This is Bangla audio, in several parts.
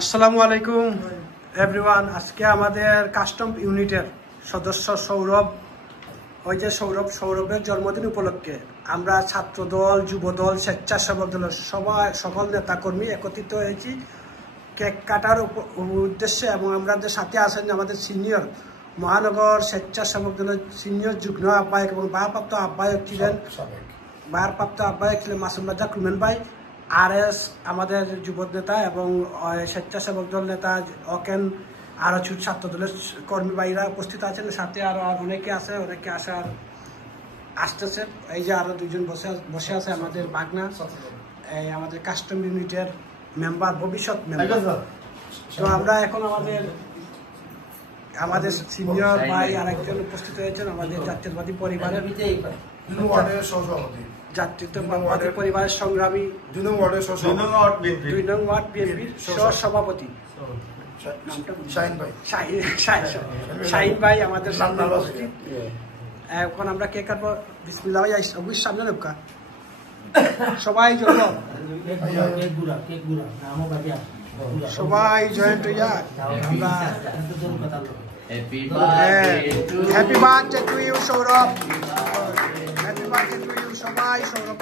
আসসালামু আলাইকুম এভরিওয়ান। আজকে আমাদের কাস্টম ইউনিটের সদস্য সৌরভ, ওই যে সৌরভের জন্মদিন উপলক্ষে আমরা ছাত্রদল, যুবদল, স্বেচ্ছাসেবক দল সকল নেতাকর্মী একত্রিত হয়েছি কেক কাটার উদ্দেশ্যে। এবং আমাদের সাথে আছেন আমাদের সিনিয়র মহানগর স্বেচ্ছাসেবক দলের সিনিয়র যুগ্ম আহ্বায়ক এবং ভারপ্রাপ্ত আহ্বায়ক ছিলেন মাসুম রাজা কুমেন ভাই, RS আমাদের যুব নেতা এবং স্বেচ্ছাসেবক দল নেতা অকেন, আরো ছাত্র দলের কর্মী ভাইরা উপস্থিত আছেন। সাথে আরো অনেকে আছে, অনেকে আসতেছে। এই যে আরো দুজন বসে আছে আমাদের বাগনা, এই আমাদের কাস্টম ইউনিটের মেম্বার, ভবিষ্যৎ মেম্বার। তো আমরা এখন আমাদের সিনিয়র ভাই আরেকজন উপস্থিত হয়েছেন, আমাদের জাতীয়তাবাদী পরিবারের পরিবারের সংগ্রামী 2 নং ওয়ার্ড বিএনপির সহসভাপতি শাহিন ভাই আমাদের সামনে উপস্থিত। এখন আমরা কেক কাটবো। বিসমিল্লাহ ভাই, অবশ্যই সামনে লোকা সবাই জয়েন্ট হইয়া আমরা happy birthday to you Sourav, happy birthday to you. সবাই সৌরভ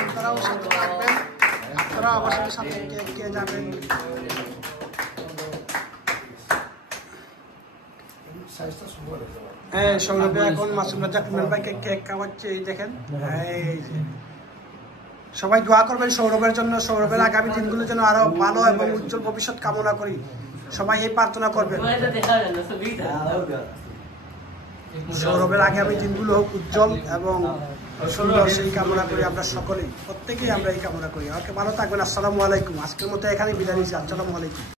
আপনারাও সাথে থাকবেন, আপনারাও আমার সাথে কেক খেয়ে যাবেন। হ্যাঁ, সৌরভে এখন মাসুম রাজা কুমেন ভাইকে কেক খাওয়াচ্ছে, এই দেখেন। সবাই দোয়া করবেন সৌরভের জন্য, সৌরভের আগামী দিনগুলোর জন্য আরো ভালো এবং উজ্জ্বল ভবিষ্যৎ কামনা করি। সবাই এই প্রার্থনা করবেন, সৌরভের আগামী দিনগুলো হোক উজ্জ্বল এবং সুন্দর, সেই কামনা করি আমরা সকলেই, প্রত্যেকেই আমরা এই কামনা করি। আমাকে ভালো থাকবেন। আসসালামু আলাইকুম। আজকের মতো এখানে বিদায় নিচ্ছি। আসসালামু আলাইকুম।